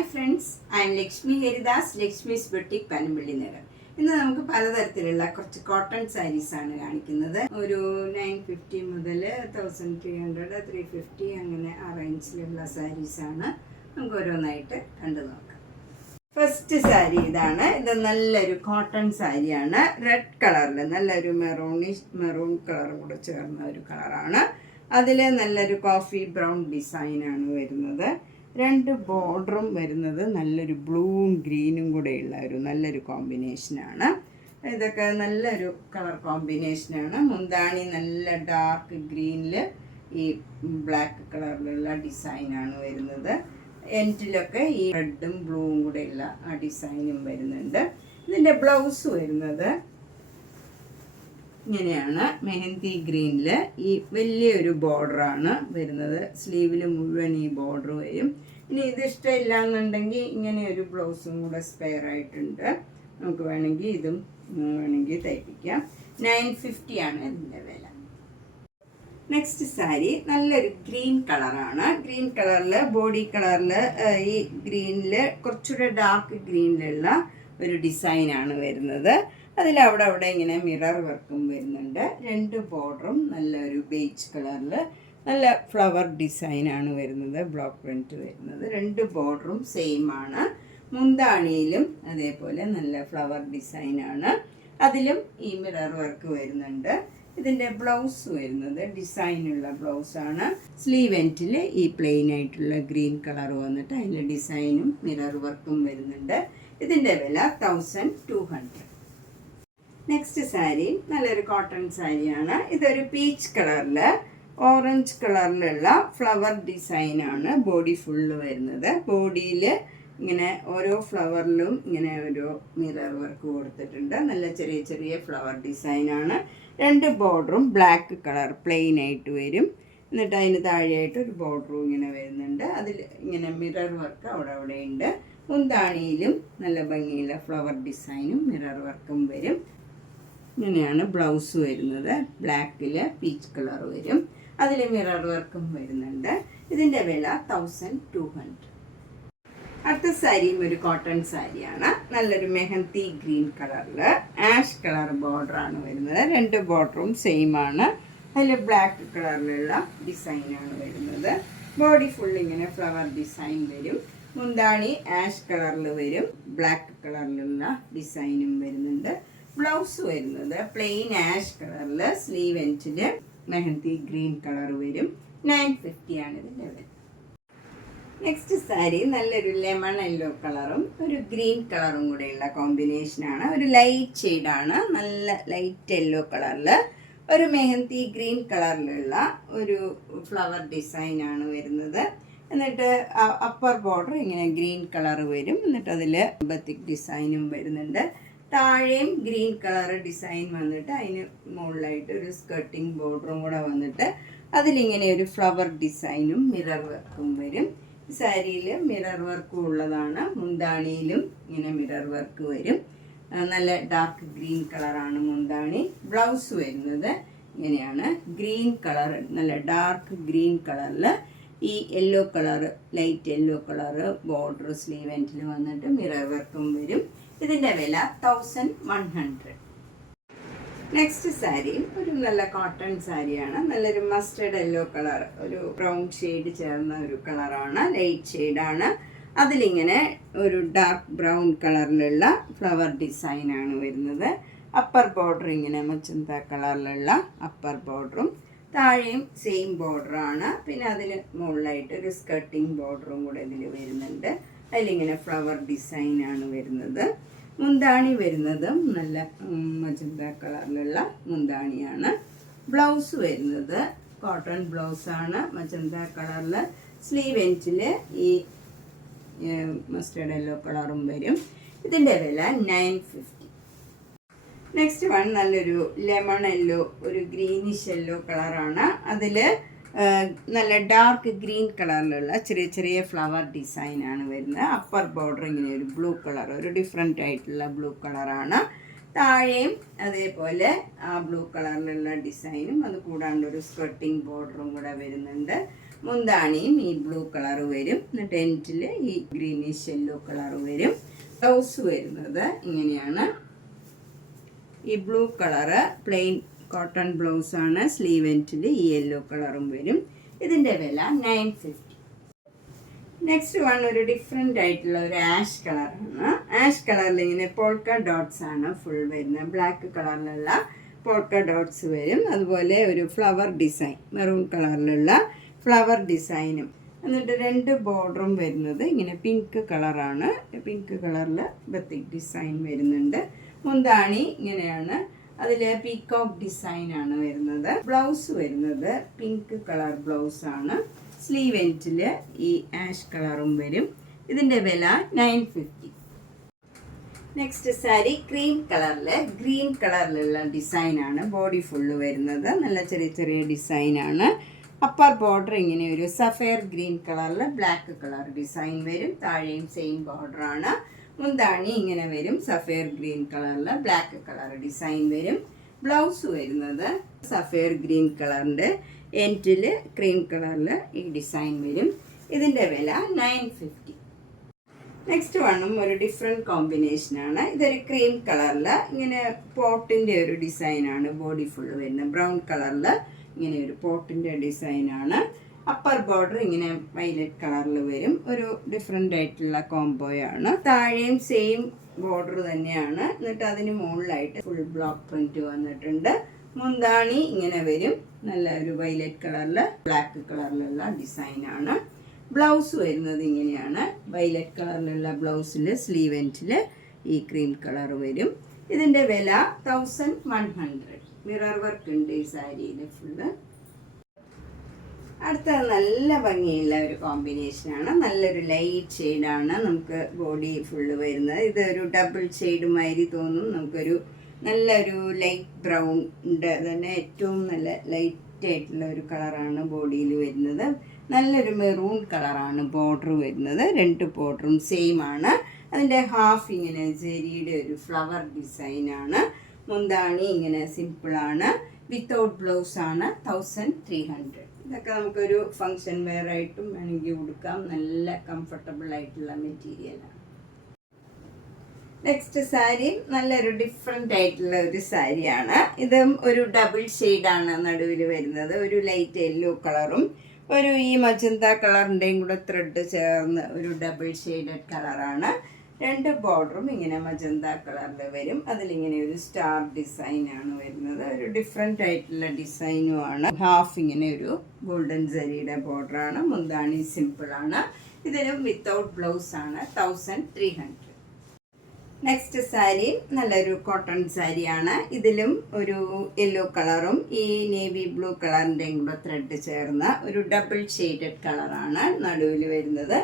Hi friends, I M Lakshmi Haridas, Lakshmi's boutique Panampilly Nagar. ഇന്ന് നമുക്ക് പലതരത്തിലുള്ള കുറച്ച് കോട്ടൺ സാരീസാണ് കാണിക്കുന്നത്. ഒരു 950 മുതൽ 1300, 350 അങ്ങനെ ആ റേഞ്ചിലുള്ള സാരീസാണ്. നമുക്ക് ഓരോന്നായിട്ട് കണ്ടു നോക്കാം. ഫസ്റ്റ് സാരി ഇതാണ്. ഇത് നല്ലൊരു കോട്ടൺ സാരിയാണ്. റെഡ് കളറിൽ നല്ലൊരു മെറൂൺ കളറും കൂടെ ചേർന്ന ഒരു കളറാണ്. അതിൽ നല്ലൊരു കോഫി ബ്രൗൺ ഡിസൈനാണ് വരുന്നത്. രണ്ട് ബോർഡറും വരുന്നത് നല്ലൊരു ബ്ലൂവും ഗ്രീനും കൂടെയുള്ള ഒരു നല്ലൊരു കോമ്പിനേഷനാണ്. ഇതൊക്കെ നല്ലൊരു കളർ കോമ്പിനേഷനാണ്. മുന്താണി നല്ല ഡാർക്ക് ഗ്രീനിൽ ഈ ബ്ലാക്ക് കളറിലുള്ള ഡിസൈനാണ് വരുന്നത്. എൻഡിലൊക്കെ ഈ റെഡും ബ്ലൂവും കൂടെയുള്ള ആ ഡിസൈനും വരുന്നുണ്ട്. ഇതിൻ്റെ ബ്ലൗസ് വരുന്നത് ഇങ്ങനെയാണ്. മെഹന്തി ഗ്രീനിൽ ഈ വലിയൊരു ബോർഡറാണ് വരുന്നത്. സ്ലീവിൽ മുഴുവൻ ഈ ബോർഡർ വരും. ഇനി ഇത് ഇഷ്ടമില്ല എന്നുണ്ടെങ്കിൽ ഇങ്ങനെ ഒരു ബ്ലൗസും കൂടെ സ്പെയർ ആയിട്ടുണ്ട്. നമുക്ക് വേണമെങ്കിൽ ഇതും വേണമെങ്കിൽ തയ്പ്പിക്കാം. 950 ആണ് ഇതിൻ്റെ വില. നെക്സ്റ്റ് സാരി നല്ലൊരു ഗ്രീൻ കളറാണ്. ഗ്രീൻ കളറിൽ ബോഡി കളറിൽ ഈ ഗ്രീനിൽ കുറച്ചുകൂടെ ഡാർക്ക് ഗ്രീനിലുള്ള ഒരു ഡിസൈനാണ് വരുന്നത്. അവിടെ ഇങ്ങനെ മിറർ വർക്കും വരുന്നുണ്ട്. രണ്ട് ബോർഡറും നല്ലൊരു ബേജ് കളറിൽ നല്ല ഫ്ലവർ ഡിസൈനാണ് വരുന്നത്. ബ്ലോക്ക് പ്രിൻറ്റ് വരുന്നത്. രണ്ട് ബോർഡറും സെയിം ആണ്. മുന്താണിയിലും അതേപോലെ നല്ല ഫ്ലവർ ഡിസൈനാണ്. അതിലും ഈ മിറർ വർക്ക് വരുന്നുണ്ട്. ഇതിൻ്റെ ബ്ലൗസ് വരുന്നത് ഡിസൈനുള്ള ബ്ലൗസാണ്. സ്ലീവ് എൻഡിൽ ഈ പ്ലെയിൻ ആയിട്ടുള്ള ഗ്രീൻ കളർ വന്നിട്ട് അതിൻ്റെ ഡിസൈനും മിറർ വർക്കും വരുന്നുണ്ട്. ഇതിൻ്റെ വില 1200. നെക്സ്റ്റ് സാരി നല്ലൊരു കോട്ടൺ സാരിയാണ്. ഇതൊരു പീച്ച് കളറിൽ ഓറഞ്ച് കളറിലുള്ള ഫ്ലവർ ഡിസൈനാണ് ബോഡി ഫുള്ള് വരുന്നത്. ബോഡിയിൽ ഇങ്ങനെ ഓരോ ഫ്ലവറിലും ഇങ്ങനെ ഒരു മിറർ വർക്ക് കൊടുത്തിട്ടുണ്ട്. നല്ല ചെറിയ ചെറിയ ഫ്ലവർ ഡിസൈനാണ്. രണ്ട് ബോർഡറും ബ്ലാക്ക് കളർ പ്ലെയിൻ ആയിട്ട് വരും. എന്നിട്ട് അതിന് താഴെയായിട്ട് ഒരു ബോർഡറും ഇങ്ങനെ വരുന്നുണ്ട്. അതിൽ ഇങ്ങനെ മിറർ വർക്ക് അവിടെ ഉണ്ട്. മുന്താണിയിലും നല്ല ഭംഗിയുള്ള ഫ്ലവർ ഡിസൈനും മിറർ വർക്കും വരും. ഇങ്ങനെയാണ് ബ്ലൗസ് വരുന്നത്. ബ്ലാക്കിൽ പീച്ച് കളർ വരും. അതിൽ മിറർ വർക്കും വരുന്നുണ്ട്. ഇതിൻ്റെ വില 1200. അടുത്ത സാരിയും ഒരു കോട്ടൺ സാരിയാണ്. നല്ലൊരു മെഹന്തി ഗ്രീൻ കളറിൽ ആഷ് കളർ ബോർഡറാണ് വരുന്നത്. രണ്ട് ബോർഡറും സെയിം ആണ്. അതിൽ ബ്ലാക്ക് കളറിലുള്ള ഡിസൈനാണ് വരുന്നത്. ബോഡി ഫുൾ ഇങ്ങനെ ഫ്ലവർ ഡിസൈൻ വരും. മുന്താണി ആഷ് കളറിൽ വരും. ബ്ലാക്ക് കളറിലുള്ള ഡിസൈനും വരുന്നുണ്ട്. ബ്ലൗസ് വരുന്നത് പ്ലെയിൻ ആഷ് കളറിൽ സ്ലീവ് എൻഡിൽ മെഹന്തി ഗ്രീൻ കളർ വരും. 950 ആണ് ഇതിൻ്റെ വില. നെക്സ്റ്റ് സാരി നല്ലൊരു ലെമൺ യെല്ലോ കളറും ഒരു ഗ്രീൻ കളറും കൂടെയുള്ള കോമ്പിനേഷനാണ്. ഒരു ലൈറ്റ് ഷെയ്ഡാണ്. നല്ല ലൈറ്റ് യെല്ലോ കളറിൽ ഒരു മെഹന്തി ഗ്രീൻ കളറിലുള്ള ഒരു ഫ്ലവർ ഡിസൈനാണ് വരുന്നത്. എന്നിട്ട് അപ്പർ ബോർഡർ ഇങ്ങനെ ഗ്രീൻ കളർ വരും. എന്നിട്ട് അതിൽ ബത്തിക് ഡിസൈനും വരുന്നുണ്ട്. താഴെയും ഗ്രീൻ കളർ ഡിസൈൻ വന്നിട്ട് അതിന് മുകളിലായിട്ട് ഒരു സ്കർട്ടിങ് ബോർഡറും കൂടെ വന്നിട്ട് അതിലിങ്ങനെ ഒരു ഫ്ലവർ ഡിസൈനും മിറർ വർക്കും വരും. സാരിയിൽ മിറർ വർക്കും ഉള്ളതാണ്. മുന്താണിയിലും ഇങ്ങനെ മിറർ വർക്ക് വരും. നല്ല ഡാർക്ക് ഗ്രീൻ കളറാണ് മുന്താണി. ബ്ലൗസ് വരുന്നത് ഇങ്ങനെയാണ്. ഗ്രീൻ കളർ നല്ല ഡാർക്ക് ഗ്രീൻ കളറിൽ ഈ yellow colour light yellow colour border sleeve എൻഡിൽ വന്നിട്ട് മിറർ വർക്കും വരും. ഇതിൻ്റെ വില 1100. നെക്സ്റ്റ് സാരി ഒരു നല്ല കോട്ടൺ സാരിയാണ്. നല്ലൊരു മസ്റ്റർഡ് യെല്ലോ കളർ ഒരു ബ്രൗൺ ഷെയ്ഡ് ചേർന്ന ഒരു കളറാണ്. ലൈറ്റ് ഷെയ്ഡാണ്. അതിലിങ്ങനെ ഒരു ഡാർക്ക് ബ്രൗൺ കളറിലുള്ള ഫ്ലവർ ഡിസൈനാണ് വരുന്നത്. അപ്പർ ബോർഡർ ഇങ്ങനെ മച്ചന്ത കളറിലുള്ള അപ്പർ ബോർഡറും താഴെയും സെയിം ബോർഡറാണ്. പിന്നെ അതിന് മുകളിലായിട്ട് ഒരു സ്കർട്ടിങ് ബോർഡറും കൂടെ ഇതിൽ വരുന്നുണ്ട്. അതിലിങ്ങനെ ഫ്ലവർ ഡിസൈനാണ് വരുന്നത്. മുന്താണി വരുന്നതും നല്ല മജന്ത കളറിലുള്ള മുന്താണിയാണ്. ബ്ലൗസ് വരുന്നത് കോട്ടൺ ബ്ലൗസാണ്. മജന്ത കളറിൽ സ്ലീവ് എൻഡിൽ ഈ മസ്റ്റർഡ് യെല്ലോ കളറും വരും. ഇതിൻ്റെ വില 950. നെക്സ്റ്റ് വൺ നല്ലൊരു ലെമൺ യെല്ലോ ഒരു ഗ്രീനിഷ് യെല്ലോ കളറാണ്. അതിൽ നല്ല ഡാർക്ക് ഗ്രീൻ കളറിലുള്ള ചെറിയ ചെറിയ ഫ്ലവർ ഡിസൈനാണ് വരുന്നത്. അപ്പർ ബോർഡർ ഇങ്ങനെ ഒരു ബ്ലൂ കളർ ഒരു ഡിഫറെൻ്റ് ആയിട്ടുള്ള ബ്ലൂ കളറാണ്. താഴെയും അതേപോലെ ആ ബ്ലൂ കളറിലുള്ള ഡിസൈനും അത് കൂടാണ്ട് ഒരു സ്കർട്ടിങ് ബോർഡറും കൂടെ വരുന്നുണ്ട്. മുന്താണിയും ഈ ബ്ലൂ കളർ വരും. എന്നിട്ട് എൻഡിൽ ഈ ഗ്രീനിഷ് യെല്ലോ കളർ വരും. ബ്ലൗസ് വരുന്നത് ഇങ്ങനെയാണ്. ഈ ബ്ലൂ കളറ് പ്ലെയിൻ കോട്ടൺ ബ്ലൗസാണ്. സ്ലീവ് എൻഡിൽ ഈ യെല്ലോ കളറും വരും. ഇതിൻ്റെ വില 950. നെക്സ്റ്റ് വൺ ഒരു ഡിഫറെൻ്റ് ആയിട്ടുള്ള ഒരു ആഷ് കളറാണ്. ആഷ് കളറിൽ ഇങ്ങനെ പോൾക്ക ഡോട്ട്സ് ആണ് ഫുൾ വരുന്നത്. ബ്ലാക്ക് കളറിലുള്ള പോൾക്ക ഡോട്ട്സ് വരും. അതുപോലെ ഒരു ഫ്ലവർ ഡിസൈൻ മെറൂൺ കളറിലുള്ള ഫ്ലവർ ഡിസൈനും. എന്നിട്ട് 2 ബോർഡറും വരുന്നത് ഇങ്ങനെ പിങ്ക് കളറാണ്. പിങ്ക് കളറിൽ ബത്തിക് ഡിസൈൻ വരുന്നുണ്ട്. മുന്താണി ഇങ്ങനെയാണ്. അതിൽ പീകോക്ക് ഡിസൈനാണ് വരുന്നത്. ബ്ലൗസ് വരുന്നത് പിങ്ക് കളർ ബ്ലൗസാണ്. സ്ലീവ് എൻഡിൽ ഈ ആഷ് കളറും വരും. ഇതിൻ്റെ വില 950. നെക്സ്റ്റ് സാരി ക്രീം കളറിൽ ഗ്രീൻ കളറിലുള്ള ഡിസൈനാണ്. ബോഡി ഫുള്ള് വരുന്നത്. നല്ല ചെറിയ ചെറിയ ഡിസൈനാണ്. അപ്പർ ബോർഡർ ഇങ്ങനെ ഒരു സഫയർ ഗ്രീൻ കളറിൽ ബ്ലാക്ക് കളർ ഡിസൈൻ വരും. താഴെയും സെയിം ബോർഡറാണ്. മുന്താണി ഇങ്ങനെ വരും. സഫയർ ഗ്രീൻ കളറിൽ ബ്ലാക്ക് കളർ ഡിസൈൻ വരും. ബ്ലൗസ് വരുന്നത് സഫയർ ഗ്രീൻ കളറിൻ്റെ എൻഡിൽ ക്രീം കളറിൽ ഈ ഡിസൈൻ വരും. ഇതിൻ്റെ വില 950. നെക്സ്റ്റ് വണ്ണും ഒരു ഡിഫറെൻറ്റ് കോമ്പിനേഷനാണ്. ഇതൊരു ക്രീം കളറിൽ ഇങ്ങനെ പോട്ടിൻ്റെ ഒരു ഡിസൈനാണ്. ബോഡി ഫുള്ള് വരുന്നത് ബ്രൗൺ കളറിൽ ഇങ്ങനെ ഒരു പോട്ടിൻ്റെ ഡിസൈനാണ്. അപ്പർ ബോർഡർ ഇങ്ങനെ വയലറ്റ് കളറിൽ വരും. ഒരു ഡിഫറെൻ്റ് ആയിട്ടുള്ള കോംബോയാണ്. താഴെയും സെയിം ബോർഡർ തന്നെയാണ്. എന്നിട്ട് അതിന് മുകളിലായിട്ട് ഫുൾ ബ്ലോക്ക് പ്രിൻറ്റ് വന്നിട്ടുണ്ട്. മുന്താണി ഇങ്ങനെ വരും. നല്ല ഒരു വയലറ്റ് കളറിൽ ബ്ലാക്ക് കളറിലുള്ള ഡിസൈനാണ്. ബ്ലൗസ് വരുന്നത് ഇങ്ങനെയാണ്. വയലറ്റ് കളറിലുള്ള ബ്ലൗസിൽ സ്ലീവ് എൻഡിൽ ഈ ക്രീം കളർ വരും. ഇതിൻ്റെ വില 1100. മിറർ വർക്ക് ഉണ്ട് ഈ സാരിയിൽ ഫുള്ള്. അടുത്തത് നല്ല ഭംഗിയുള്ള ഒരു കോമ്പിനേഷനാണ്. നല്ലൊരു ലൈറ്റ് ഷെയ്ഡാണ് നമുക്ക് ബോഡി ഫുള്ള് വരുന്നത്. ഇതൊരു ഡബിൾ ഷെയ്ഡ് മാതിരി തോന്നും. നമുക്കൊരു നല്ലൊരു ലൈറ്റ് ബ്രൗൺ ഉണ്ട്. തന്നെ ഏറ്റവും നല്ല ലൈറ്റ് ആയിട്ടുള്ള ഒരു കളറാണ് ബോഡിയിൽ വരുന്നത്. നല്ലൊരു മെറൂൺ കളറാണ് ബോർഡർ വരുന്നത്. 2 ബോർഡറും സെയിം ആണ്. അതിൻ്റെ ഹാഫ് ഇങ്ങനെ ജെരിയുടെ ഒരു ഫ്ലവർ ഡിസൈനാണ്. മുന്താണി ഇങ്ങനെ സിമ്പിളാണ്. വിത്തൗട്ട് ബ്ലൗസാണ്. 1300. ഇതൊക്കെ നമുക്കൊരു ഫങ്ഷൻ വെയർ ആയിട്ടും വേണമെങ്കിൽ കൊടുക്കാം. നല്ല കംഫർട്ടബിൾ ആയിട്ടുള്ള മെറ്റീരിയലാണ്. നെക്സ്റ്റ് സാരി നല്ലൊരു ഡിഫറെൻ്റ് ആയിട്ടുള്ള ഒരു സാരിയാണ്. ഇതും ഒരു ഡബിൾ ഷെയ്ഡാണ് നടുവിൽ വരുന്നത്. ഒരു ലൈറ്റ് യെല്ലോ കളറും ഒരു ഈ മജന്ത കളറിൻ്റെയും കൂടെ ത്രെഡ് ചേർന്ന് ഒരു ഡബിൾ ഷെയ്ഡഡ് കളറാണ്. 2 ബോർഡറും ഇങ്ങനെ മജന്ത കളറിൽ വരും. അതിലിങ്ങനെ ഒരു സ്റ്റാർ ഡിസൈനാണ് വരുന്നത്. ഒരു ഡിഫറെൻ്റ് ആയിട്ടുള്ള ഡിസൈനുമാണ്. ഹാഫ് ഇങ്ങനെ ഒരു ഗോൾഡൻ ജരിയുടെ ബോർഡറാണ്. മുന്താണി സിമ്പിളാണ്. ഇതിലും വിത്തൗട്ട് ബ്ലൗസാണ്. 1300. നെക്സ്റ്റ് സാരി നല്ലൊരു കോട്ടൺ സാരിയാണ്. ഇതിലും ഒരു യെല്ലോ കളറും ഈ നേവി ബ്ലൂ കളറിൻ്റെയും കൂടെ ത്രെഡ് ചേർന്ന ഒരു ഡബിൾ ഷെയ്ഡഡ് കളറാണ് നടുവിൽ വരുന്നത്.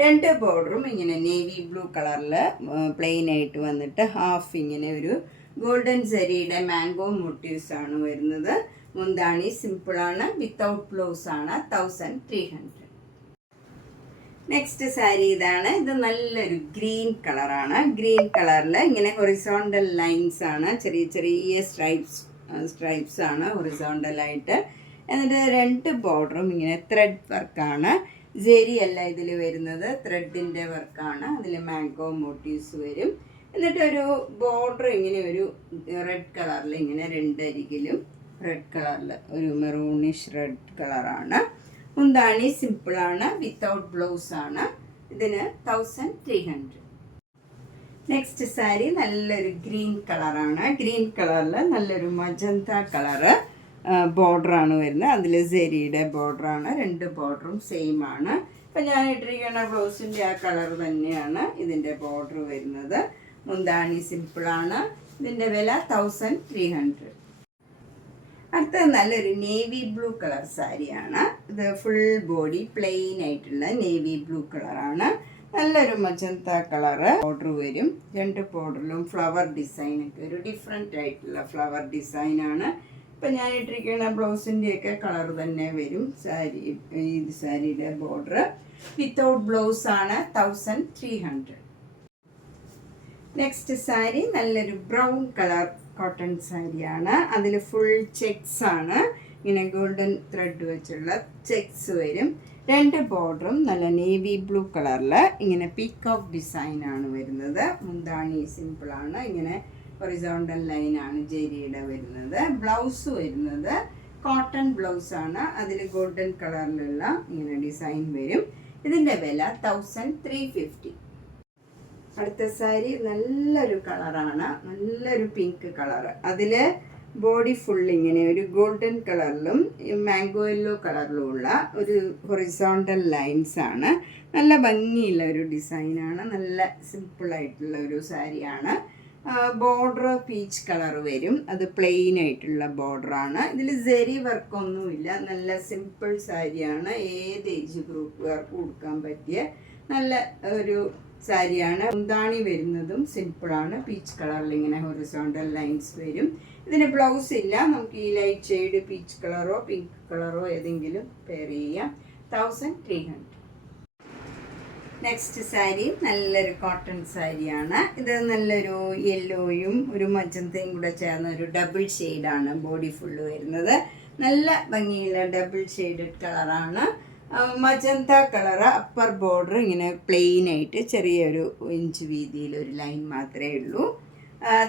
2 ബോർഡറും ഇങ്ങനെ നേവി ബ്ലൂ കളറിൽ പ്ലെയിൻ ആയിട്ട് വന്നിട്ട് ഹാഫ് ഇങ്ങനെ ഒരു ഗോൾഡൻ ജരിയുടെ മാംഗോ മോട്ടീവ്സ് ആണ് വരുന്നത്. മുന്താണി സിമ്പിളാണ്. വിത്തൗട്ട് ബ്ലൗസാണ്. 1300. നെക്സ്റ്റ് സാരി ഇതാണ്. ഇത് നല്ലൊരു ഗ്രീൻ കളറാണ്. ഗ്രീൻ കളറിൽ ഇങ്ങനെ ഹൊറിസോണ്ടൽ ലൈൻസ് ആണ്. ചെറിയ ചെറിയ സ്ട്രൈപ്സ് ആണ് ഹൊറിസോണ്ടലായിട്ട്. എന്നിട്ട് 2 ബോർഡറും ഇങ്ങനെ ത്രെഡ് വർക്കാണ്. ജെരി അല്ല ഇതിൽ വരുന്നത്, ത്രെഡിൻ്റെ വർക്കാണ്. അതിൽ മാംഗോ മോട്ടീവ്സ് വരും. എന്നിട്ടൊരു ബോർഡർ ഇങ്ങനെ ഒരു റെഡ് കളറിൽ ഇങ്ങനെ 2 അരികിലും റെഡ് കളറിൽ ഒരു മെറൂണിഷ് റെഡ് കളറാണ്. മുന്താണി സിമ്പിളാണ്. വിത്തൗട്ട് ബ്ലൗസാണ്. ഇതിന് 1300. നെക്സ്റ്റ് സാരി നല്ലൊരു ഗ്രീൻ കളറാണ്. ഗ്രീൻ കളറിൽ നല്ലൊരു മജന്ത കളറ് ബോർഡറാണ് വരുന്നത്. അതിൽ സെരിയുടെ ബോർഡറാണ്. 2 ബോർഡറും സെയിം ആണ്. ഇപ്പം ഞാൻ ഇട്ടിരിക്കുന്ന ബ്ലൗസിൻ്റെ ആ കളർ തന്നെയാണ് ഇതിൻ്റെ ബോർഡർ വരുന്നത്. മുന്താണി സിമ്പിളാണ്. ഇതിൻ്റെ വില 1300. അടുത്തത് നല്ലൊരു നേവി ബ്ലൂ കളർ സാരിയാണ്. ഇത് ഫുൾ ബോഡി പ്ലെയിൻ ആയിട്ടുള്ള നേവി ബ്ലൂ കളറാണ്. നല്ലൊരു മജന്ത കളറ് ബോർഡർ വരും. 2 ബോർഡറിലും ഫ്ലവർ ഡിസൈനൊക്കെ ഒരു ഡിഫറെൻ്റ് ആയിട്ടുള്ള ഫ്ലവർ ഡിസൈനാണ്. ഇപ്പം ഞാൻ ഇട്ടിരിക്കുന്ന ബ്ലൗസിൻ്റെയൊക്കെ കളർ തന്നെ വരും സാരി. ഈ സാരിയുടെ ബോർഡർ വിത്തൗട്ട് ബ്ലൗസാണ്. 1300. നെക്സ്റ്റ് സാരി നല്ലൊരു ബ്രൗൺ കളർ കോട്ടൺ സാരിയാണ്. അതിൽ ഫുൾ ചെക്സ് ആണ്. ഇങ്ങനെ ഗോൾഡൻ ത്രെഡ് വെച്ചുള്ള ചെക്സ് വരും. 2 ബോർഡറും നല്ല നേവി ബ്ലൂ കളറിൽ ഇങ്ങനെ പീക്കോക്ക് ഡിസൈനാണ് വരുന്നത്. മുന്താണി സിമ്പിളാണ്, ഇങ്ങനെ ഹൊറിസോണ്ടൽ ലൈനാണ് ജെരിയുടെ വരുന്നത്. ബ്ലൗസ് വരുന്നത് കോട്ടൺ ബ്ലൗസാണ്, അതിൽ ഗോൾഡൻ കളറിലുള്ള ഇങ്ങനെ ഡിസൈൻ വരും. ഇതിൻ്റെ വില 1350. അടുത്ത സാരി നല്ലൊരു കളറാണ്, നല്ലൊരു പിങ്ക് കളറ്. അതിൽ ബോഡി ഫുൾ ഇങ്ങനെ ഒരു ഗോൾഡൻ കളറിലും മാംഗോ യെല്ലോ കളറിലുമുള്ള ഒരു ഹൊറിസോണ്ടൽ ലൈൻസ് ആണ്. നല്ല ഭംഗിയുള്ള ഒരു ഡിസൈനാണ്, നല്ല സിമ്പിളായിട്ടുള്ള ഒരു സാരിയാണ്. ബോർഡർ പീച്ച് കളർ വരും, അത് പ്ലെയിൻ ആയിട്ടുള്ള ബോർഡറാണ്. ഇതിൽ സെരി വർക്കൊന്നുമില്ല, നല്ല സിമ്പിൾ സാരിയാണ്. ഏത് ഏജ് ഗ്രൂപ്പുകാർക്ക് കൊടുക്കാൻ പറ്റിയ നല്ല ഒരു സാരിയാണ്. മുന്താണി വരുന്നതും സിമ്പിളാണ്, പീച്ച് കളറിൽ ഇങ്ങനെ ഹൊറിസോണ്ടൽ ലൈൻസ് വരും. ഇതിന് ബ്ലൗസ് ഇല്ല, നമുക്ക് ഈ ലൈറ്റ് ഷെയ്ഡ് പീച്ച് കളറോ പിങ്ക് കളറോ ഏതെങ്കിലും പെയർ ചെയ്യാം. 1300. നെക്സ്റ്റ് സാരി നല്ലൊരു കോട്ടൺ സാരിയാണ്. ഇത് നല്ലൊരു യെല്ലോയും ഒരു മജന്തയും കൂടെ ചേർന്ന ഒരു ഡബിൾ ഷെയ്ഡാണ് ബോഡി ഫുള്ള് വരുന്നത്. നല്ല ഭംഗിയുള്ള ഡബിൾ ഷെയ്ഡഡ് കളറാണ്. മജന്ത കളറ് അപ്പർ ബോർഡർ ഇങ്ങനെ പ്ലെയിൻ ആയിട്ട് ചെറിയൊരു ഇഞ്ച് വീതിയിൽ ഒരു ലൈൻ മാത്രമേ ഉള്ളൂ.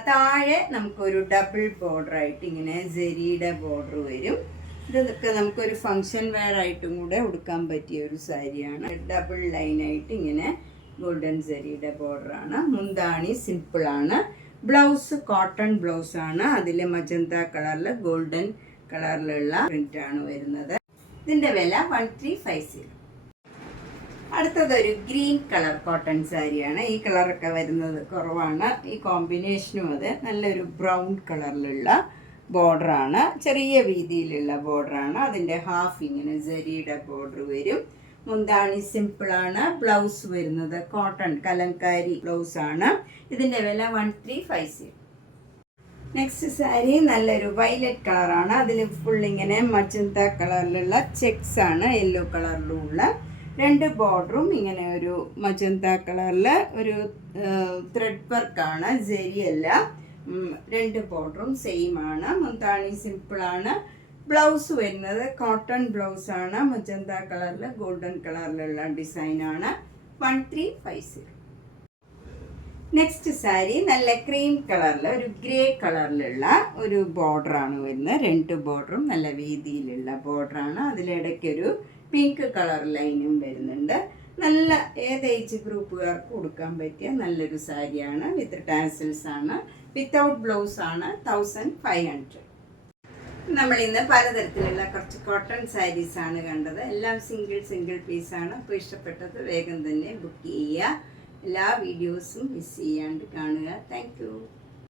താഴെ നമുക്കൊരു ഡബിൾ ബോർഡറായിട്ട് ഇങ്ങനെ സെരിയുടെ ബോർഡർ വരും. ഇതൊക്കെ നമുക്കൊരു ഫങ്ഷൻ വെയർ ആയിട്ടും കൂടെ ഉടുക്കാൻ പറ്റിയ ഒരു സാരിയാണ്. ഡബിൾ ലൈനായിട്ട് ഇങ്ങനെ ഗോൾഡൻ സെരിയുടെ ബോർഡറാണ്. മുന്താണി സിമ്പിളാണ്. ബ്ലൗസ് കോട്ടൺ ബ്ലൗസാണ്, അതിൽ മജന്ത കളറിൽ ഗോൾഡൻ കളറിലുള്ള പ്രിൻ്റാണ് വരുന്നത്. ഇതിൻ്റെ വില 1350. അടുത്തതൊരു ഗ്രീൻ കളർ കോട്ടൺ സാരിയാണ്. ഈ കളറൊക്കെ വരുന്നത് കുറവാണ്. ഈ കോമ്പിനേഷനും അത് നല്ലൊരു ബ്രൗൺ കളറിലുള്ള ബോർഡറാണ്, ചെറിയ വീതിയിലുള്ള ബോർഡറാണ്. അതിൻ്റെ ഹാഫ് ഇങ്ങനെ സെരിയുടെ ബോർഡർ വരും. മുന്താണി സിമ്പിളാണ്. ബ്ലൗസ് വരുന്നത് കോട്ടൺ കലങ്കാരി ബ്ലൗസാണ്. ഇതിൻ്റെ വില 1350. നെക്സ്റ്റ് സാരി നല്ലൊരു വയലറ്റ് കളറാണ്. അതിൽ ഫുൾ ഇങ്ങനെ മജന്ത കളറിലുള്ള ചെക്സ് ആണ്, യെല്ലോ കളറിലുള്ള 2 ബോർഡറും ഇങ്ങനെ ഒരു മജന്ത കളറിൽ ഒരു ത്രെഡ് വർക്കാണ്, സെരിയല്ല. 2 ബോർഡറും സെയിം ആണ്. മുന്താണി സിമ്പിളാണ്. ബ്ലൗസ് വരുന്നത് കോട്ടൺ ബ്ലൗസാണ്, മജന്ത കളറിൽ ഗോൾഡൻ കളറിലുള്ള ഡിസൈനാണ്. 1350. നെക്സ്റ്റ് സാരി നല്ല ക്രീം കളറിൽ ഒരു ഗ്രേ കളറിലുള്ള ഒരു ബോർഡറാണ് വരുന്നത്. 2 ബോർഡറും നല്ല വീതിയിലുള്ള ബോർഡറാണ്. അതിലിടയ്ക്കൊരു പിങ്ക് കളർ ലൈനും വരുന്നുണ്ട്. നല്ല ഏത് ഏജ് ഗ്രൂപ്പുകാർക്ക് കൊടുക്കാൻ പറ്റിയ നല്ലൊരു സാരിയാണ്. വിത്ത് ടാസൽസ് ആണ്, വിത്തൗട്ട് ബ്ലൗസ് ആണ്. 1500. നമ്മൾ ഇന്ന് പലതരത്തിലുള്ള കുറച്ച് കോട്ടൺ സാരീസാണ് കണ്ടത്. എല്ലാം സിംഗിൾ പീസാണ്. അപ്പോൾ ഇഷ്ടപ്പെട്ടത് വേഗം തന്നെ ബുക്ക് ചെയ്യുക. എല്ലാ വീഡിയോസും മിസ് ചെയ്യാണ്ട് കാണുക. Thank you.